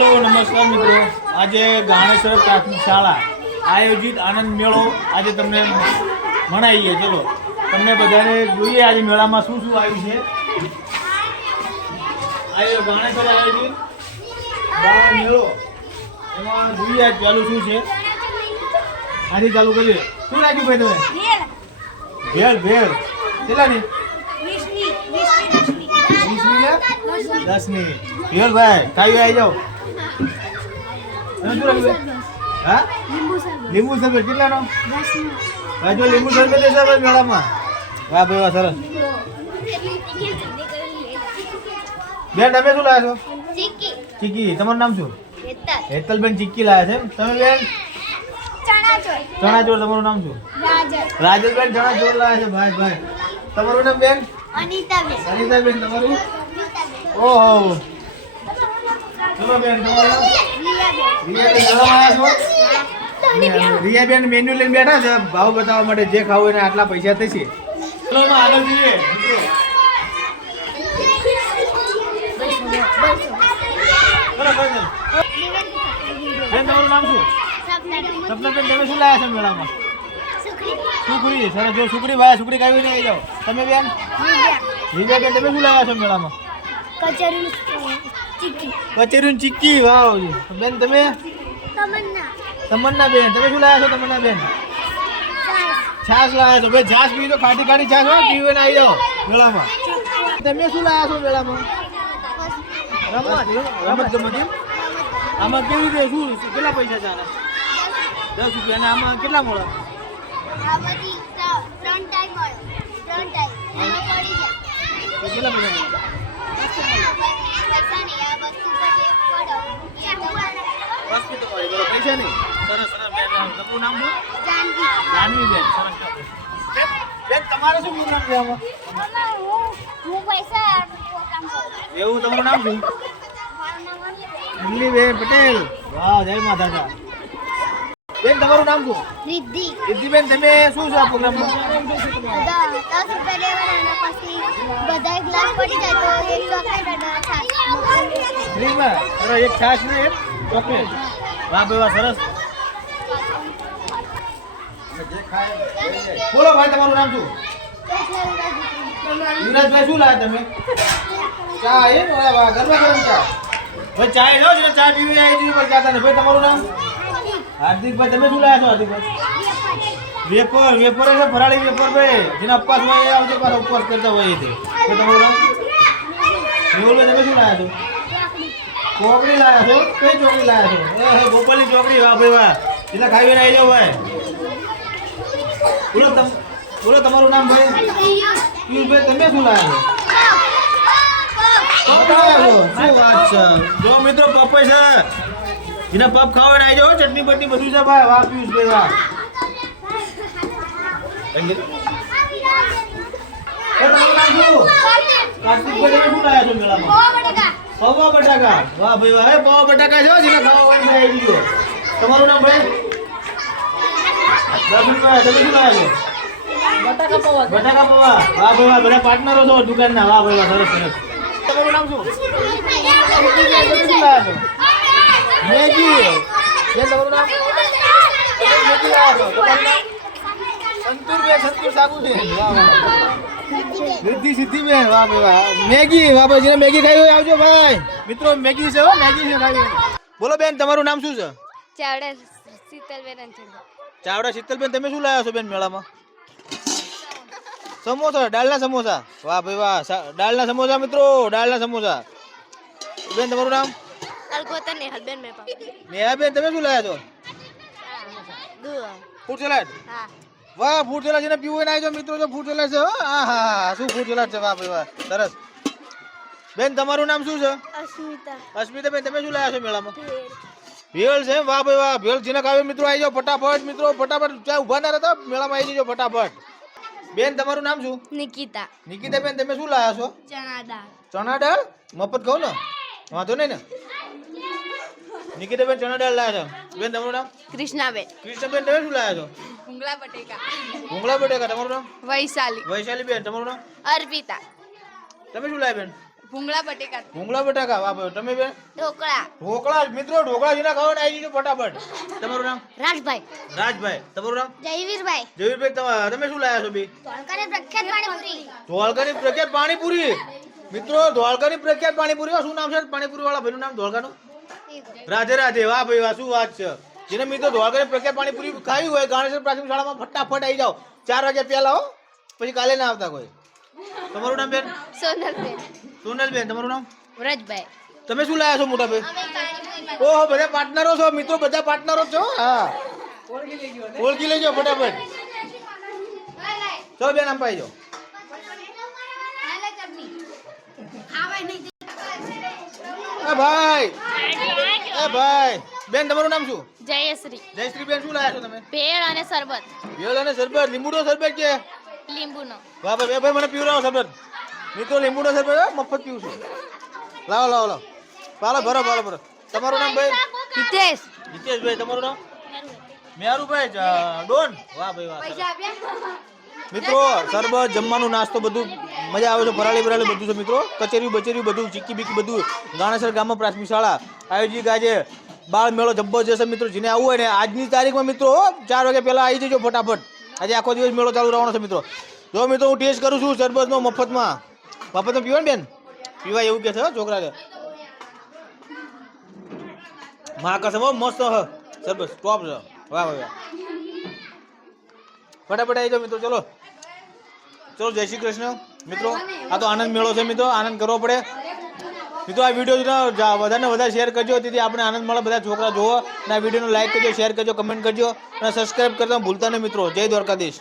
Hello नमस्कार मित्रों आज गाणेश्वर प्राथमिक शाळा आयोजित आनंद मेळो आज तमने मनाईए। चलो तमने बधाने જોઈએ आज મેળામાં શું શું આવ્યું છે। આ ગાણેશ્વર આયોજિત ગાણેશ્વર મેળો એમાં જોઈએ આજ ચાલુ શું છે। આજે ચાલુ કરીએ। શું રાખ્યું ભાઈ તમે? ભેળ ભેળ કેટલાની? 20 ની 10 ની ભેળ ભાઈ ખાઈ આવી જાઓ। શું રાખ્યું? હા લીંબુ શરબત કેટલાનો? 10 નો। ભાઈ જો લીંબુ શરબત દેશે ભાઈ મેળામાં। વાહ ભાઈ વાહ સરસ। બેન તમે શું લાવ્યા છો? ચીક્કી। ચીક્કી તમારું નામ શું? હેતલ। હેતલ બેન ચીક્કી લાવ્યા છે। તમે બેન? ચણાચોર। ચણાચોર તમારું નામ શું? રાજલ। રાજલ બેન ચણાચોર લાવ્યા છે ભાઈ ભાઈ। તમારું નામ બેન? અનિતા બેન। અનિતા બેન તમારું? ઓહો ચલો બેન તમારું નામ? રિયા બેન। રિયા બેન લાવ્યા છો? રિયા બેન મેન્યુ લઈને બેઠા છે ભાવ બતાવવા માટે જે ખાવું એને આટલા પૈસા થશે। ચલો માં આગળ જઈએ મિત્રો। બેન તમારું નામ શું? સપના બેન તમે શું લાવ્યા છો મેળામાં? સુખડી સરસ। જો સુખડી ભાઈ સુખડી ખાવી નહીં જાઓ। તમે બેન? વિજયા બેન તમે શું લાવ્યા છો મેળામાં? કચેરી ચીક્કી। વાવ બેન તમે? તમન્ના બેન તમે શું લાવ્યા છો? તમન્ના બેન છાશ લાવ્યા છો ભાઈ। છાશ પી તો ખાટી ખાટી છાશ હોય પીવે ને આવી જાઓ મેળામાં। તમે શું લાવ્યા છો મેળામાં? રમત ગમત આમાં કેવી રીતે શું કેટલા પૈસા ચાલે? 10 રૂપિયા। અને આમાં કેટલા મળે? કેટલા પૈસા મળે? પૈસા નહીં સરસ સરસ બેન। તમારું નામ શું? જાનવી બેન સરસ। બેન તમારે શું નામ છે આમાં? એવું તમારું નામ શું? ઇમલી બેન પટેલ। વાહ જય માતા। બેન તમારું નામ શું? રિદ્ધિ। રિદ્ધિ બેન તમે શું છે આ પ્રોગ્રામમાં? 10 રૂપિયા લેવાના પછી બધા ગ્લાસ પડી જાય તો એક ચોકલેટ અને છાશ ફ્રીમાં। અરે એક છાશ ને એક ચોકલેટ। વાહ ભાઈ વાહ સરસ। બોલો ભાઈ તમારું નામ શું? યુવરાજભાઈ શું લાયા તમે? ચા એ વાહ ગરમા ગરમ ચા ભાઈ। ચા લો છે ચા પીવી આવી છે પણ જાતા ને ભાઈ। તમારું નામ? હાર્દિકભાઈ તમે શું લાયા છો? હાર્દિકભાઈ વેફર વેફર છે ફરાળી વેફર ભાઈ જેના ઉપવાસ હોય આવજો પાછો ઉપવાસ કરતા હોય છે। તો તમારું નામ? મેહુલભાઈ તમે શું લાયા છો? ચોકડી લાયા છો? કઈ ચોકડી લાયા છો? ઓહો ગોપાલની ચોકડી। વાહ ભાઈ વાહ એટલે ખાઈને આવી જાવ ભાઈ। બોલો તમારું નામ ભાઈ? પિયુષભાઈ તમે શું લાયા છો? શું વાત છે। જો મિત્રો પપ છે જેના પપ ખાવાને આવી જાવ। ચટણી બટની બધું છે ભાઈ। વાહ પિયુષભાઈ વાહ। તમારું નામ શું? કાર્તિકભાઈ તમે શું લાયા છો મેળામાં? પૌવા બટાકા। વાહ ભાઈ વાહ પૌવા બટાકા છે જેને ખાવા હોય ને આવી ગયો। તમારું નામ ભાઈ? દર્શનભાઈ તમે શું લાયા છો? બટાકા પૌવા। બટાકા પૌવા વાહ ભાઈ વાહ બધા પાર્ટનરો છો દુકાનના। વાહ ભાઈ વાહ સરસ સરસ। તમારું નામ શું? શું લાયા છો? મેગી બેન તમારું નામ? મેગી લાયા છો? તમારું નામ? સંતુરભાઈ સંતુર સાગુ છે। વાહ વાહ રિદ્ધિ સિદ્ધિ બેન વાહ ભાઈ વાહ। મેગી વાહ ભાઈ જેને મેગી ખાવી હોય આવજો ભાઈ। મિત્રો મેગી છે હો મેગી છે ખાવી। બોલો બેન તમારું નામ શું છે? ચાવડા શીતલબેન અંચળવા। ચાવડા શીતલબેન તમે શું લાવ્યા છો બેન મેળામાં? સમોસા દાળના સમોસા। વાહ ભાઈ વાહ દાળના સમોસા મિત્રો દાળના સમોસા। બેન તમારું નામ? અલગોતર નેહલબેન મેપા। નેહાબેન તમે શું લાવ્યા છો? Food salad. હા વાહ ફૂડ સલાડ જેને પીવું હોય આવજો મિત્રો। જો ફૂડ સલાડ છે હો હા હા શું ફૂડ સલાડ છે। વાહ ભાઈ વાહ સરસ। બેન તમારું નામ શું છે? અસ્મિતા। અસ્મિતા બેન તમે શું લાવ્યા છો મેળામાં? ભેળ છે। વાહ ભાઈ વાહ ભેળ જેને ખાવી મિત્રો આવી જાઓ ફટાફટ મિત્રો ફટાફટ ત્યાં ઉભા ના રહેતા મેળામાં આવી જજો ફટાફટ। બેન તમારું નામ શું? નિકિતા। નિકિતા બેન તમે શું લાવ્યા છો? ચણા દાળ। ચણા દાળ મફત ખાવ ને વાંધો નહીં ને। નિકિતા બેન ચણા દાળ લાવ્યા છો। બેન તમારું નામ? કૃષ્ણાબેન। કૃષ્ણબેન તમે શું લાવ્યા છો? ભૂંગળા બટેકા। ભૂંગળા બટેકા। તમારું નામ? વૈશાલી। વૈશાલી બેન તમારું નામ? અર્પિતા। તમે શું લાવ્યા બેન? ભૂંગળા બટેકા ભૂંગળા બટાકા વાહ ભાઈ તમે બેન ઢોકળા ઢોકળા મિત્રો ઢોકળા જેના ખાવાના આવી જજો ફટાફટ તમારું નામ રાજભાઈ રાજભાઈ તમારું નામ જયવીરભાઈ જયવીરભાઈ તમે શું લાયા છો બી ધોળકાની પ્રખ્યાત પાણીપુરી ધોળકાની પ્રખ્યાત પાણીપુરી મિત્રો ધોળકાની પ્રખ્યાત પાણીપુરી શું નામ છે પાણીપુરી વાળા ભાઈનું નામ ધોળકાનું રાધે રાધે વાહ ભાઈ વાહ શું વાત છે જેને મિત્રો ધોળકાની પ્રખ્યાત પાણીપુરી ખાવી હોય ગાણેશ્વર પ્રાથમિક શાળામાં ફટાફટ આવી જાઓ 4 વાગ્યા પહેલા હો પછી કાલે ના આવતા કોઈ તમારું નામ બેન સોનલબેન સોનલબેન તમારું નામ વ્રજભાઈ તમે શું લાયા છો મોટા ભાઈ ઓહો બધા પાર્ટનરો છો મિત્રો બધા પાર્ટનરો છો હા ઓળખી લેજો ફટાફટ ચલો બેન આમ પાઈ જાઓ એ ભાઈ બેન તમારું નામ શું જયશ્રી જયશ્રી બેન શું લાયા છો તમે ભેળ અને શરબત ભેળ અને શરબત લીંબુનો શરબત કે લીંબુનો વાહ ભાઈ ભાઈ મને પીવડાવો શરબત મિત્રો લીંબુનો શરબત મફત પીવું છું લાવો લાવો લાવો ભરો તમારું નામ ભાઈ હિતેશ જીતેશભાઈ તમારું નામ મેરુભાઈ ડોન વાહ ભાઈ વાહ મિત્રો શરબત જમવાનું નાસ્તો બધું મજા આવે છે ફરાળી બધું છે મિત્રો કચેરી બચેરી બધું ચીકી બીકી બધું ગાણેશ્વર ગામમાં પ્રાથમિક શાળા આયોજિત આજે બાળ મેળો જબરજસ્ત મિત્રો જેને આવવું હોય ને આજની તારીખમાં મિત્રો 4 વાગ્યા પહેલા આવી જજો ફટાફટ આજે આખો દિવસ મેળો ચાલુ રહેવાનો છે મિત્રો જો મિત્રો હું ટેસ્ટ કરું છું શરબતનો મફતમાં પીવા બેન પીવા એવું કે છે છોકરા છે મહાકસમ મસ્ત શરબત ટોપ છે વાહ વાહ ફટાફટ આવી જાઓ મિત્રો ચલો જય શ્રી કૃષ્ણ મિત્રો આ તો આનંદ મેળો છે મિત્રો આનંદ કરવો પડે મિત્રો આ વિડીયો વધારે વધારે શેર કરજો તેથી આપણે આનંદ મળે બધા છોકરા જોવો અને આ વિડીયોને લાઈક કરજો શેર કરજો કમેન્ટ કરજો અને સબસ્ક્રાઈબ કરતા ભૂલતા નહીં મિત્રો જય દ્વારકાધીશ